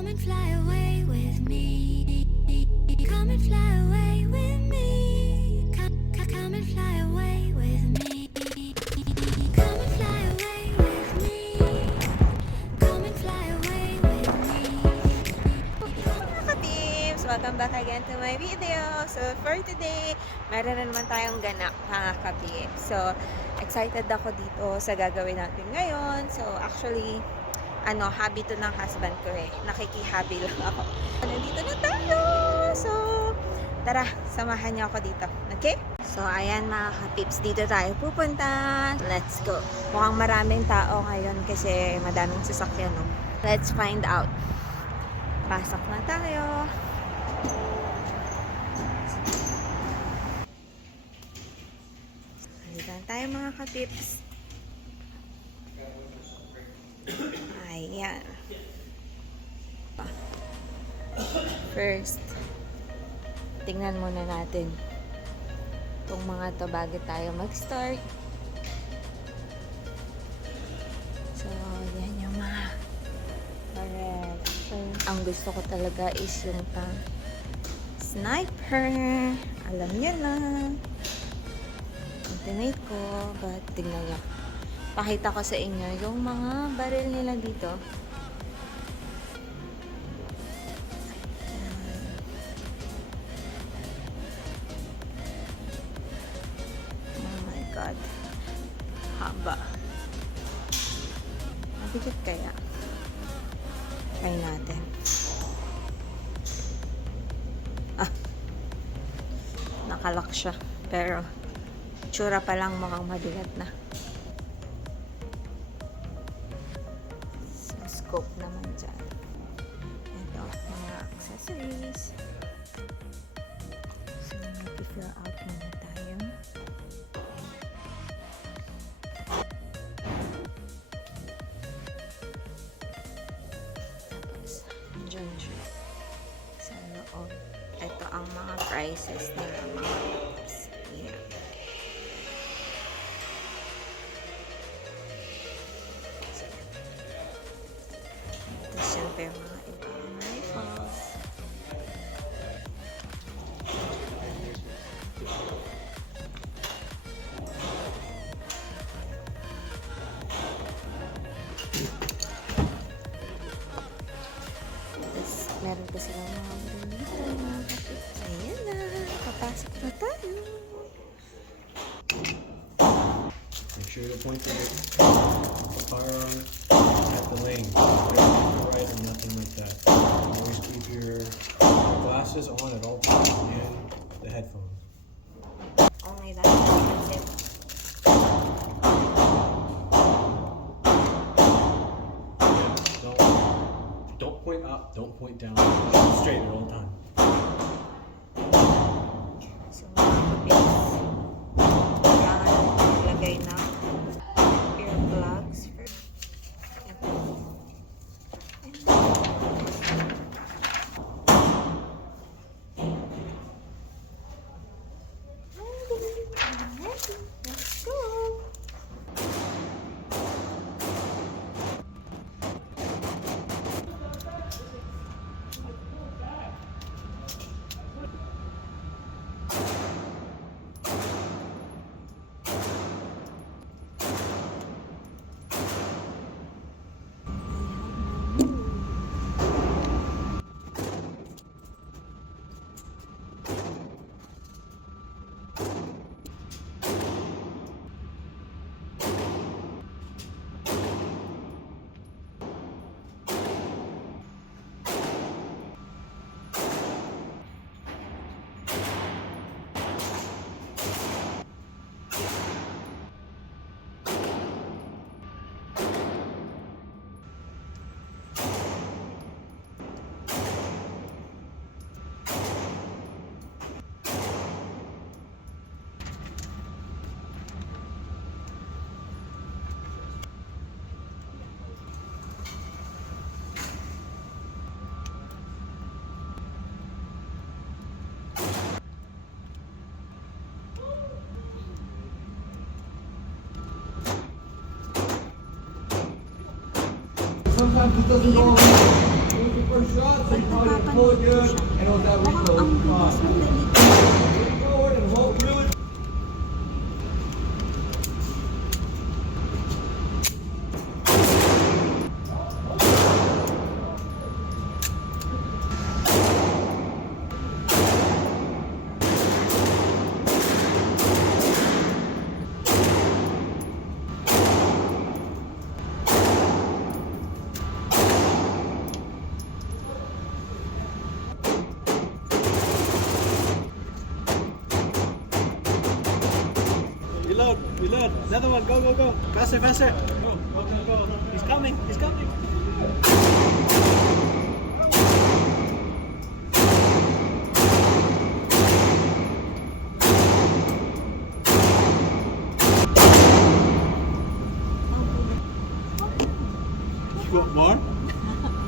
Come and fly away with me. Come and fly away with me. Come and fly away with me. Come and fly away with me. Come and fly away with me. Mga ka-tips! Welcome back again to my video. So, for today, meron na naman tayong ganap, mga ka-tips. So, excited ako dito sa gagawin natin ngayon. So, actually, hobby to ng husband ko eh. Nakiki-hobby lang ako. Nandito na tayo! So, tara, samahan niyo ako dito. Okay? So, ayan mga ka-tips, dito tayo pupunta. Let's go. Mukhang maraming tao ngayon kasi madaming sasakyan, no? Let's find out. Pasok na tayo. Dito na tayo mga ka-tips. Ayan. First, tingnan muna natin itong mga to bago tayo mag-start. So, yan yung mga correct. Ang gusto ko talaga is yung pang sniper. Alam niyo na. Alternate ko. But, tingnan niyo. Pakita ko sa inyo yung mga baril nila dito. Oh my God. Haba. Mabigat kaya? Try natin. Nakalock siya. Pero, tsura pa lang mukhang mabigat na. Scope naman dyan. Ito, mga accessories. So, mag-fill out muna tayo. Tapos, dyan siya. Sa loob. Ito ang mga prices nila, mga tips. Yeah. Siyempre, mga ibang rifles. Tapos, meron pa silang mga dito, mga kapit. Ayan na, papasok na tayo. Make sure to point the firearm at the lane. Right or nothing like that. Always keep your glasses on at all times and the headphones. Only that. That's it. Don't point up, don't point down. Straight at all times. So, mga kapit. Kailangan ilagay na earplugs for ito. Let's go! Sometimes it doesn't go away. Pag napapanood ko siya, mukhang ang bilis ng dali. Reload. Another one. Go. Faster. Go. He's coming. You want more?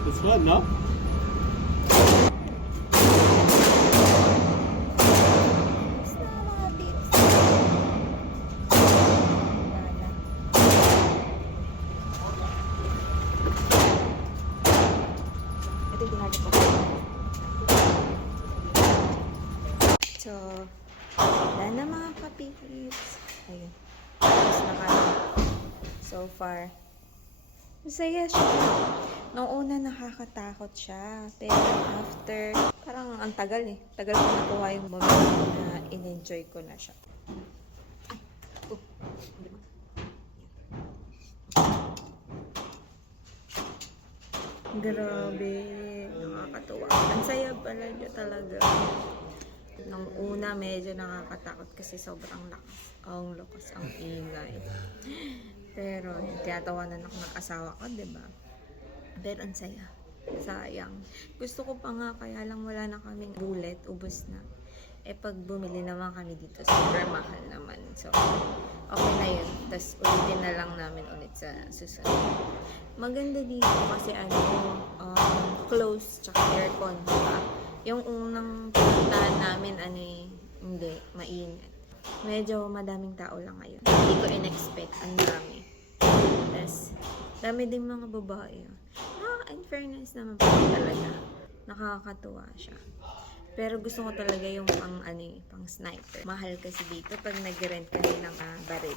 It's fun, no? Ito yung ginagawa ko. So, wala na mga kapitips. Ayun. Tapos so far, masaya siya. Nung una nakakatakot siya. Pero after, parang ang tagal eh. Tagal ko nakuha yung moment na in-enjoy ko na siya. Grabe, nakakatuwa. Ang saya pala niya talaga. Nung una, medyo nakakatakot kasi sobrang lakas. Ang lakas, ang ingay. Pero, tiyatawanan ako ng asawa ko, diba? Pero ang saya. Sayang. Gusto ko pa nga, kaya lang wala na kaming bullet. Ubus na. Eh, pag bumili naman kami dito, super mahal naman. So, okay na yun. Tapos, ulitin na lang namin ulit sa susunod. Maganda dito kasi close, tsaka aircon, diba? Yung unang puntahan namin, hindi, mainit. Medyo madaming tao lang ngayon. Hindi ko in-expect, ang dami. Tapos, dami din mga babae. In fairness naman po talaga. Nakakatuwa siya. Pero gusto ko talaga yung pang sniper. Mahal kasi dito pag nag-rent kasi ng baril.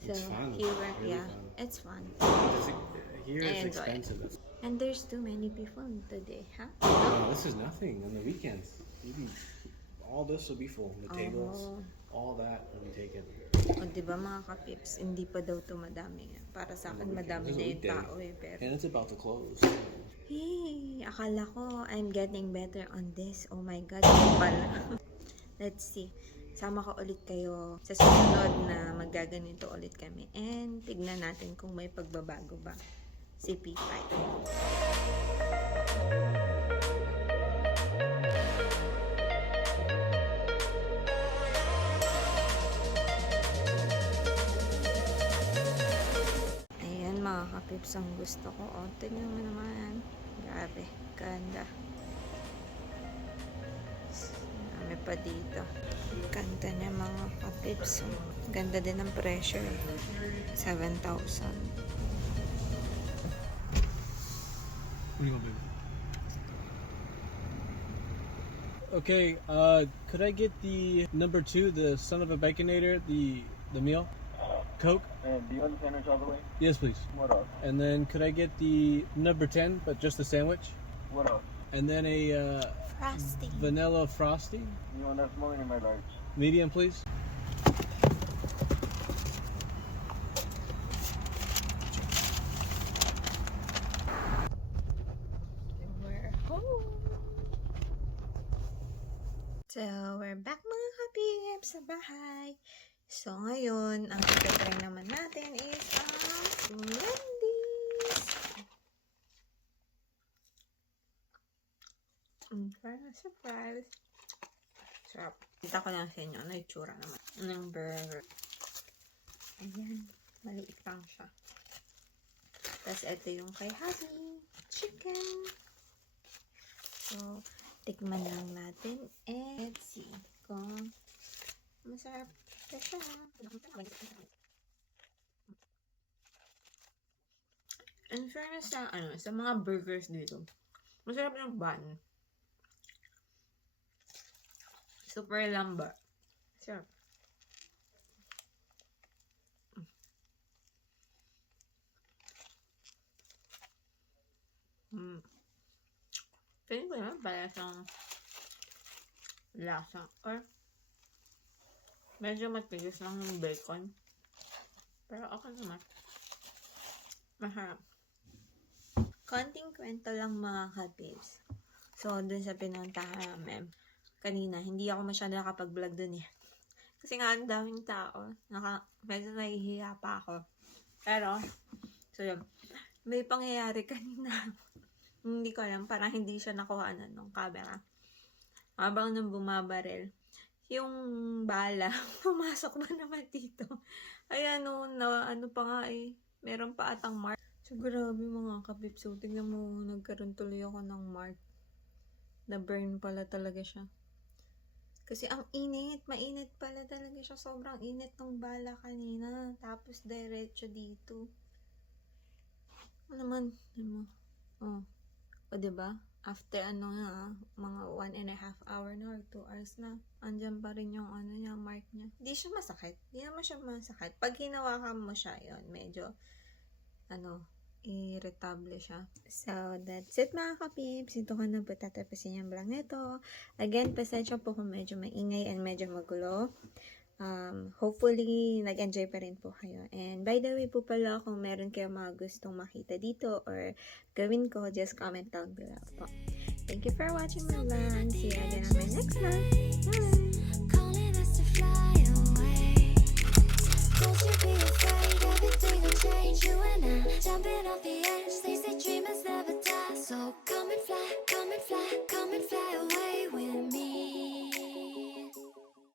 So, It's fun. here, Really yeah, fun. it's fun. Here I it's enjoy it. expensive. And there's too many people today, huh? This is nothing on the weekends. All this will be full. The tables, all that will be taken. O diba mga kapips, hindi pa daw ito madami. Para sa akin, madami It's a na yung weekday. tao eh. Pero, And it's about to close. hey, akala ko I'm getting better on this. Oh my God, yun pala. Let's see. Sama ko ulit kayo sa susunod na maggaganito ulit kami. And tignan natin kung may pagbabago ba si P5. Ayan mga kapips ang gusto ko. O, tignan mo naman. Grabe, ganda. Dami pa dito. Ganda niya mga kapips. Ganda din ang presyo eh. 7,000. What do you want, baby? Okay, could I get the number 2, the son of a baconator, the meal? Coke? And do you want the sandwich all the way? Yes, please. What else? And then could I get the number 10, but just the sandwich? What else? And then a Frosty. vanilla frosty? You want that small or my large? Medium, please. We're home. So, we're back mga kapigib sa bahay. So, ngayon, ang itatry naman natin is ang Wendy's. Surprise. Sarap. Kita ko lang sa inyo. Ano yung tsura naman ng burger. Ayan. Maliit lang siya. Tapos, ito yung kay Happy. Chicken. So, tikman lang natin. And let's see kung masarap na siya. In fairness sa mga burgers dito, Masarap yung bun. Super lamba. Sarap. Feeling ko naman pala siyang lasa. Or medyo matigas lang yung bacon. Pero okay naman. Masarap. Konting kwento lang mga kabibs. So, dun sa pinuntahan namin kanina, hindi ako masyado nakapag-vlog dun eh. Kasi nga, ang daming tao. Medyo nahihiya pa ako. Pero, so yun. May pangyayari kanina. Hindi ko alam. Parang hindi siya nakuha ng camera. Habang nang bumabaril, yung bala, pumasok ba naman dito? Ay, ano pa nga eh. Meron pa atang mark. So, grabe mga kabibs. So, tignan mo, nagkaroon tuloy ako ng mark. Na-burn pala talaga siya. Kasi ang init, mainit pala talaga siya. Sobrang init ng bala kanina. Tapos diretso dito. Ano naman? Oh. O diba? After mga 1.5 hour na or 2 hours na. Andyan pa rin yung niya, mark niya. Hindi siya masakit. Hindi naman siya masakit. Pag hinawakan mo siya, yun, medyo, irritable siya. So, that's it mga kapips. Ito ko na po tatapusin yung vlog nito. Again, pasensya po kung medyo maingay and medyo magulo. Hopefully, nag-enjoy pa rin po kayo. And by the way po pala, kung meron kayo mga gustong makita dito or gawin ko, just comment down below po. Thank you for watching my vlog. See you again on my next vlog. Bye! Calling us to fly away. Don't you be afraid, everything will change. You and I jumping off the edge. They say dreamers never die. So come and fly, come and fly, come and fly away.